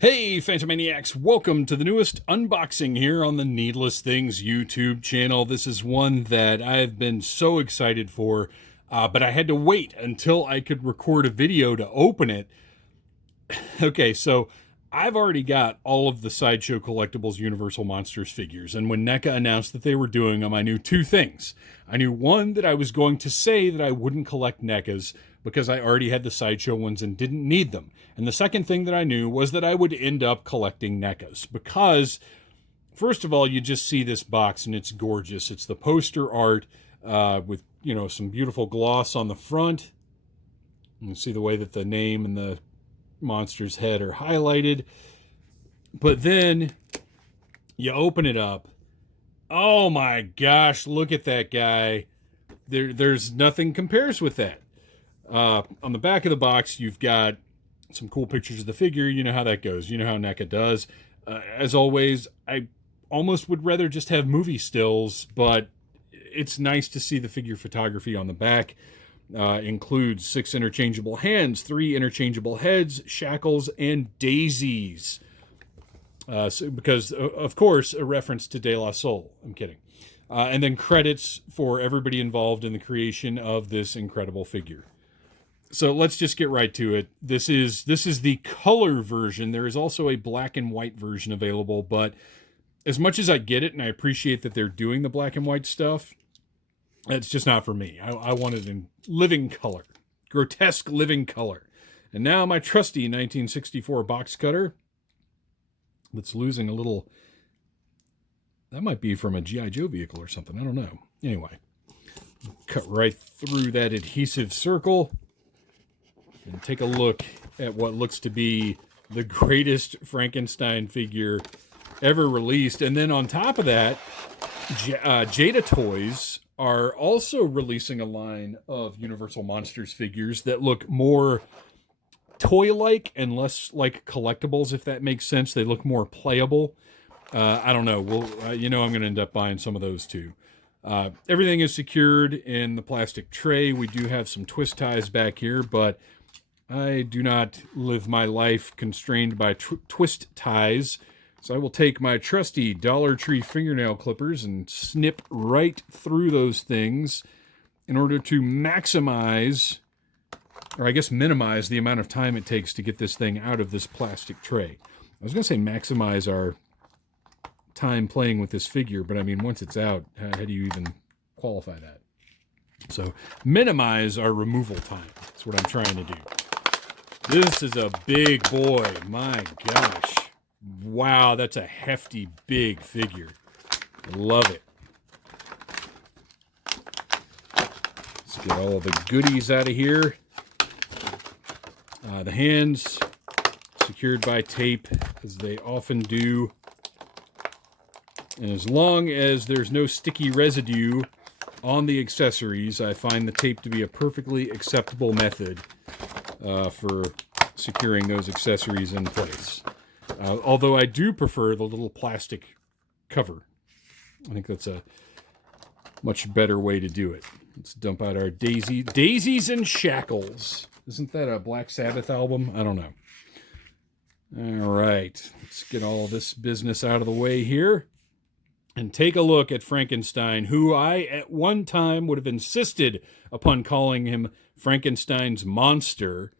Hey, Phantomaniacs, welcome to the newest unboxing here on the Needless Things YouTube channel. This is one that I've been so excited for, but I had to wait until I could record a video to open it. Okay, so I've already got all of the Sideshow Collectibles Universal Monsters figures, and when NECA announced that they were doing them, I knew two things. I knew, one, that I was going to say that I wouldn't collect NECAs because I already had the Sideshow ones and didn't need them. And the second thing that I knew was that I would end up collecting NECAs because, first of all, you just see this box and it's gorgeous. It's the poster art with, some beautiful gloss on the front. You can see the way that the name and the monster's head are highlighted. But then you open it up. Oh my gosh, look at that guy. There's nothing compares with that. On the back of the box, you've got some cool pictures of the figure. You know how that goes. You know how NECA does. As always, I almost would rather just have movie stills, but it's nice to see the figure photography on the back. Includes 6 interchangeable hands, 3 interchangeable heads, shackles, and daisies. Because, of course, a reference to De La Soul. I'm kidding. And then credits for everybody involved in the creation of this incredible figure. So let's just get right to it. This is the color version. There is also a black and white version available, but as much as I get it and I appreciate that they're doing the black and white stuff, it's just not for me. I want it in living color, grotesque living color. And now my trusty 1964 box cutter that's losing a little, that might be from a G.I. Joe vehicle or something. I don't know. Anyway, cut right through that adhesive circle and take a look at what looks to be the greatest Frankenstein figure ever released. And then on top of that, Jada Toys are also releasing a line of Universal Monsters figures that look more toy-like and less like collectibles, if that makes sense. They look more playable. I don't know. I'm going to end up buying some of those too. Everything is secured in the plastic tray. We do have some twist ties back here, but I do not live my life constrained by twist ties. So I will take my trusty Dollar Tree fingernail clippers and snip right through those things in order to maximize, or I guess minimize, the amount of time it takes to get this thing out of this plastic tray. I was going to say maximize our time playing with this figure, but I mean, once it's out, how do you even qualify that? So minimize our removal time. That's what I'm trying to do. This is a big boy. My gosh. Wow, that's a hefty, big figure. I love it. Let's get all the goodies out of here. The hands secured by tape, as they often do. And as long as there's no sticky residue on the accessories, I find the tape to be a perfectly acceptable method for securing those accessories in place. Although I do prefer the little plastic cover. I think that's a much better way to do it. Let's dump out our Daisies and Shackles. Isn't that a Black Sabbath album? I don't know. All right. Let's get all this business out of the way here and take a look at Frankenstein, who I at one time would have insisted upon calling him Frankenstein's monster.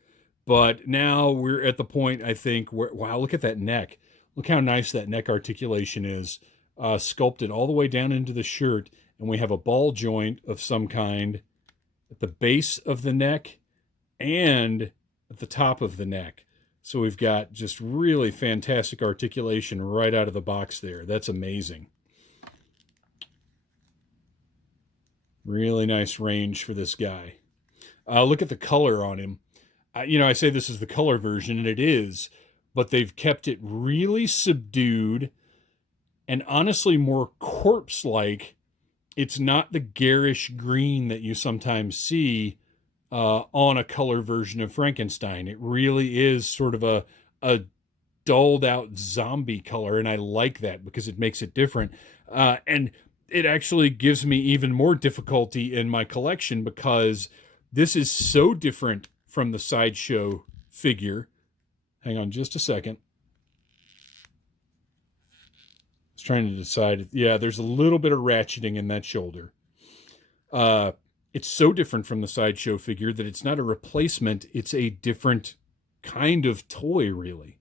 But now we're at the point, I think, where, wow, look at that neck. Look how nice that neck articulation is, sculpted all the way down into the shirt. And we have a ball joint of some kind at the base of the neck and at the top of the neck. So we've got just really fantastic articulation right out of the box there. That's amazing. Really nice range for this guy. Look at the color on him. I say this is the color version, and it is, but they've kept it really subdued and honestly more corpse-like. It's not the garish green that you sometimes see on a color version of Frankenstein. It really is sort of a dulled-out zombie color, and I like that because it makes it different. And it actually gives me even more difficulty in my collection because this is so different from the Sideshow figure. Hang on just a second. was trying to decide. Yeah, there's a little bit of ratcheting in that shoulder. It's so different from the Sideshow figure that it's not a replacement. It's a different kind of toy, really.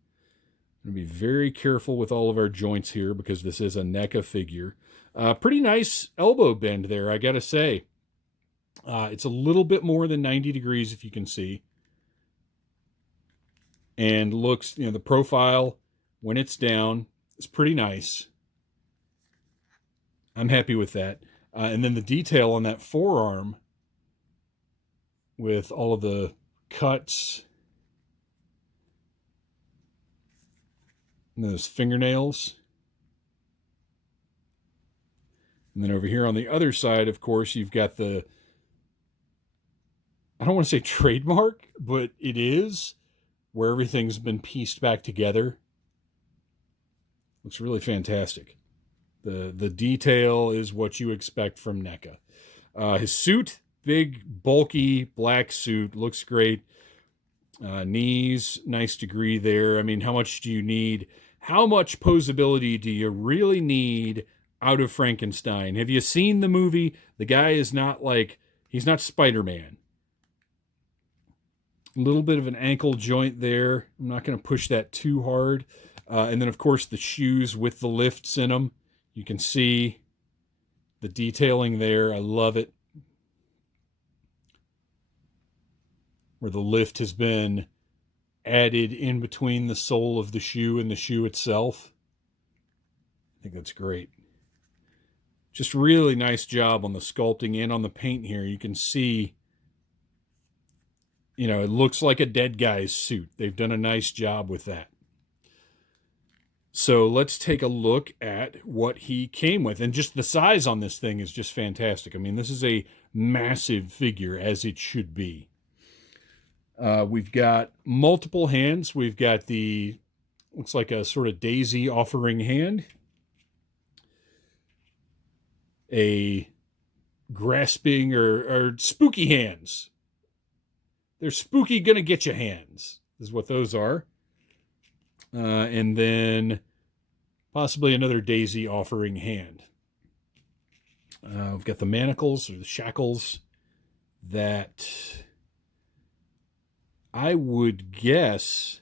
I'm going to be very careful with all of our joints here because this is a NECA figure. Pretty nice elbow bend there, I got to say. It's a little bit more than 90 degrees, if you can see. And looks, the profile when it's down is pretty nice. I'm happy with that. And then the detail on that forearm with all of the cuts and those fingernails. And then over here on the other side, of course, you've got the, I don't want to say trademark, but it is, where everything's been pieced back together. Looks really fantastic. The detail is what you expect from NECA. His suit, big, bulky, black suit, looks great. Knees, nice degree there. I mean, how much do you need? How much posability do you really need out of Frankenstein? Have you seen the movie? The guy is not he's not Spider-Man. A little bit of an ankle joint there. I'm not going to push that too hard. And then, of course, the shoes with the lifts in them. You can see the detailing there. I love it. Where the lift has been added in between the sole of the shoe and the shoe itself. I think that's great. Just really nice job on the sculpting and on the paint here. You can see, it looks like a dead guy's suit. They've done a nice job with that. So let's take a look at what he came with. And just the size on this thing is just fantastic. I mean, this is a massive figure, as it should be. We've got multiple hands. We've got looks like a sort of daisy offering hand. A grasping or spooky hands. They're spooky gonna get you hands, is what those are. And then possibly another daisy offering hand. We've got the manacles or the shackles that I would guess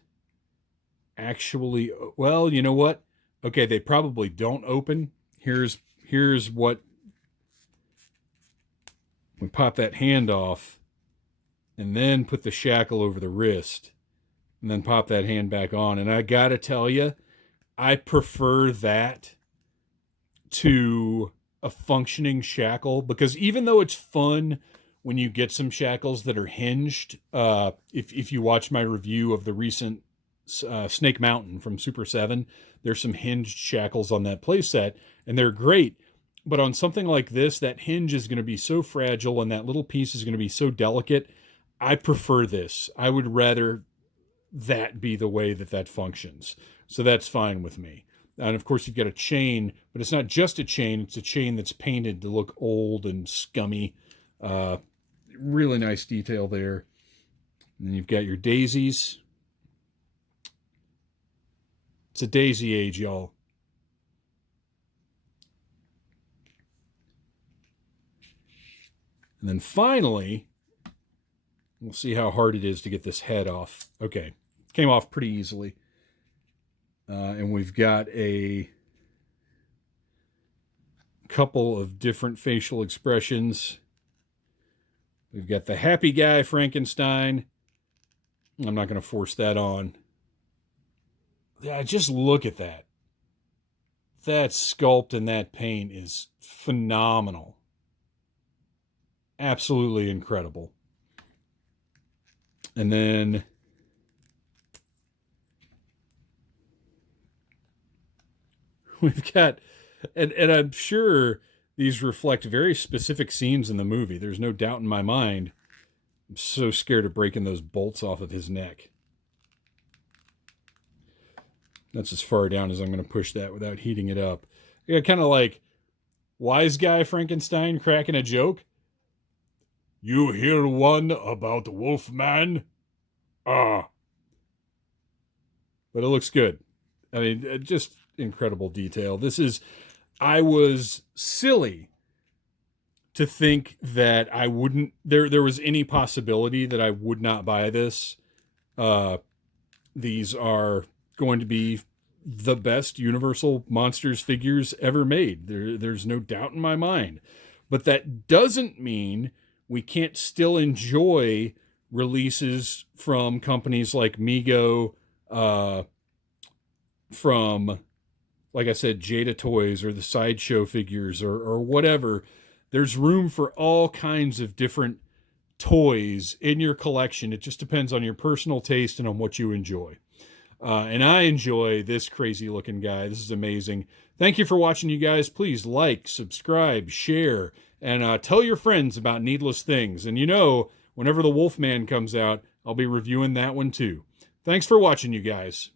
actually, well, you know what? Okay, they probably don't open. Here's what, we pop that hand off and then put the shackle over the wrist and then pop that hand back on. And I gotta tell you, I prefer that to a functioning shackle, because even though it's fun when you get some shackles that are hinged, if you watch my review of the recent Snake Mountain from Super 7, there's some hinged shackles on that playset, and they're great. But on something like this, that hinge is going to be so fragile and that little piece is going to be so delicate. I prefer this. I would rather that be the way that functions. So that's fine with me. And of course, you've got a chain, but it's not just a chain. It's a chain that's painted to look old and scummy. Really nice detail there. And then you've got your daisies. It's a daisy age, y'all. And then finally, we'll see how hard it is to get this head off. Okay, came off pretty easily. And we've got a couple of different facial expressions. We've got the happy guy, Frankenstein. I'm not going to force that on. Yeah, just look at that. That sculpt and that paint is phenomenal. Absolutely incredible. And then we've got, and I'm sure these reflect very specific scenes in the movie. There's no doubt in my mind. I'm so scared of breaking those bolts off of his neck. That's as far down as I'm going to push that without heating it up. Yeah, kind of like wise guy Frankenstein cracking a joke. You hear one about Wolfman? Ah. But it looks good. I mean, just incredible detail. I was silly to think that I wouldn't, there was any possibility that I would not buy this. These are going to be the best Universal Monsters figures ever made. There's no doubt in my mind. But that doesn't mean we can't still enjoy releases from companies like Mego, from, like I said, Jada Toys or the Sideshow figures or whatever. There's room for all kinds of different toys in your collection. It just depends on your personal taste and on what you enjoy. And I enjoy this crazy looking guy. This is amazing. Thank you for watching, you guys. Please like, subscribe, share, and tell your friends about Needless Things. And whenever the Wolfman comes out, I'll be reviewing that one too. Thanks for watching, you guys.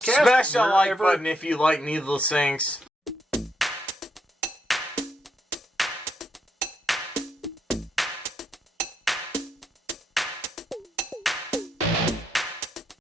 Smash that like button if you like Needless Things.